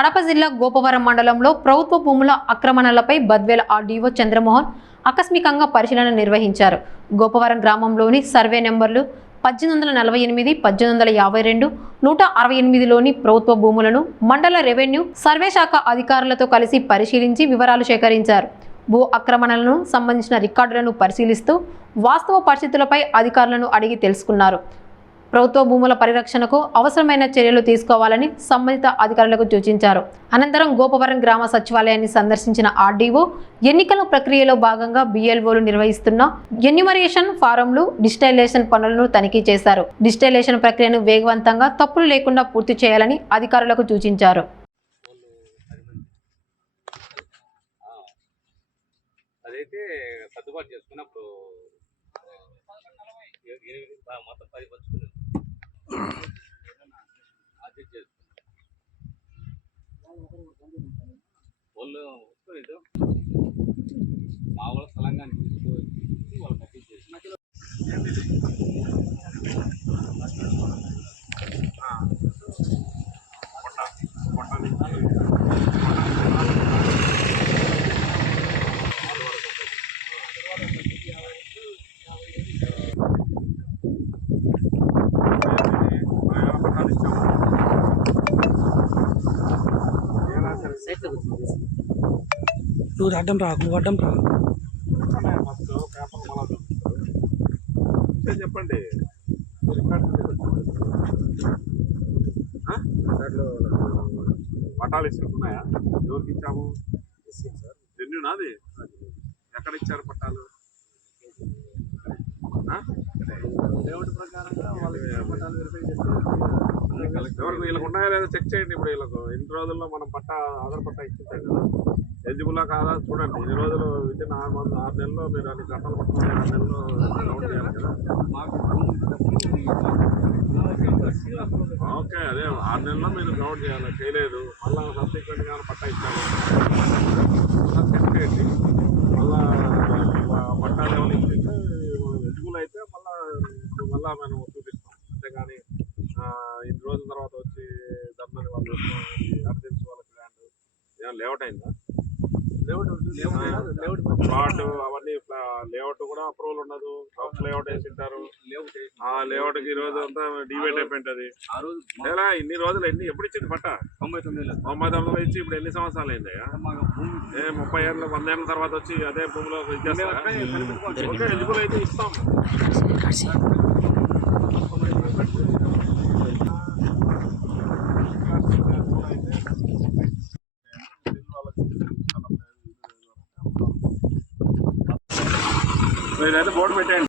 కడప జిల్లా గోపవరం మండలంలో ప్రభుత్వ భూముల ఆక్రమణలపై బద్వేల్ ఆర్డీఓ చంద్రమోహన్ ఆకస్మికంగా పరిశీలన నిర్వహించారు. గోపవరం గ్రామంలోని సర్వే నెంబర్లు 1848, 1852, 168లోని ప్రభుత్వ భూములను మండల రెవెన్యూ సర్వే శాఖ అధికారులతో కలిసి పరిశీలించి వివరాలు సేకరించారు. భూ ఆక్రమణలకు సంబంధించిన రికార్డులను పరిశీలిస్తూ వాస్తవ పరిస్థితులపై అధికారులను అడిగి తెలుసుకున్నారు. ప్రభుత్వ భూముల పరిరక్షణకు అవసరమైన చర్యలు తీసుకోవాలని సంబంధిత అధికారులకు సూచించారు. అనంతరం గోపవరం గ్రామ సచివాలయాన్ని సందర్శించిన ఆర్డీఓ ఎన్నికల ప్రక్రియలో భాగంగా బిఎల్ఓలు నిర్వహిస్తున్న ఎన్యూమరేషన్ ఫారంలు, డిజిటలైజేషన్ పనులను తనిఖీ చేశారు. డిజిటలైజేషన్ ప్రక్రియను వేగవంతంగా తప్పులు లేకుండా పూర్తి చేయాలని అధికారులకు సూచించారు. అదైతే సర్దుబాటు చేసుకున్నప్పుడు మొత్తం 10 పంచుకున్నాను అడ్జస్ట్ చేసుకున్నాను వాళ్ళు వస్తుంది మా వాళ్ళ స్థలంగా తీసుకొచ్చి వాళ్ళు కట్టించేసి నువ్వు అడ్డం రా చెప్పండి. పట్టాలు ఇస్తున్నాయా? ఎవరికి ఇచ్చాము? జెన్యూనా అది? ఎక్కడ ఇచ్చారు పట్టాలు? దేవుడి ప్రకారంగా వాళ్ళకి పట్టాలు వెరిఫై చేస్తే ఎవరికి వీళ్ళకి ఉన్నాయా లేదా చెక్ చేయండి. ఇప్పుడు వీళ్ళకు ఎన్ని రోజుల్లో మనం పట్టా ఆధార్ పట్టా ఇచ్చింటాం కదా, ఎలిజిబుల్లా కాదా చూడండి. ఎన్ని రోజులు వితిన్ 6 నెలల్లో మీరు అన్ని చట్టాలు పట్టుకుని 6 నెలల్లో కౌంట్ చేయాలి కదా. ఓకే, అదే 6 నెలల్లో మీరు కౌంట్ చేయాలి. చేయలేదు మళ్ళీ సబ్సిక్వెంట్గా పట్టా ఇచ్చాము చెక్ చేయండి. మళ్ళా పట్టాలు ఏమైనా ఇచ్చింటే ఎలిజిబుల్ అయితే మళ్ళా మనం చూపిస్తాం. అంతేగాని ఇన్ని రోజుల తర్వాత వచ్చి ధర్మని వాళ్ళు అర్జెన్సీ వాళ్ళకి ల్యాండ్ ఏమైనా లేఅవుట్ అయిందా? ప్లాట్ అవన్నీ లేఅవుట్ కూడా అప్రూవల్ ఉండదు. రఫ్ లేఅవుట్ వేసింటారు. ఆ లేఅవుట్కి ఈ రోజు అంతా డిబేట్ అయిపోయింది. లేదా ఇన్ని రోజులు ఎప్పుడు ఇచ్చింది పట్ట? 99 ఇచ్చి ఇప్పుడు ఎన్ని సంవత్సరాలు అయింది? 30 ఏళ్ళు 100 ఏళ్ళ తర్వాత వచ్చి అదే భూమిలో ఇచ్చేస్తారా? ఓకే, ఎలిజిబుల్ అయితే ఇస్తాం. మీరైతే బోర్డు పెట్టండి.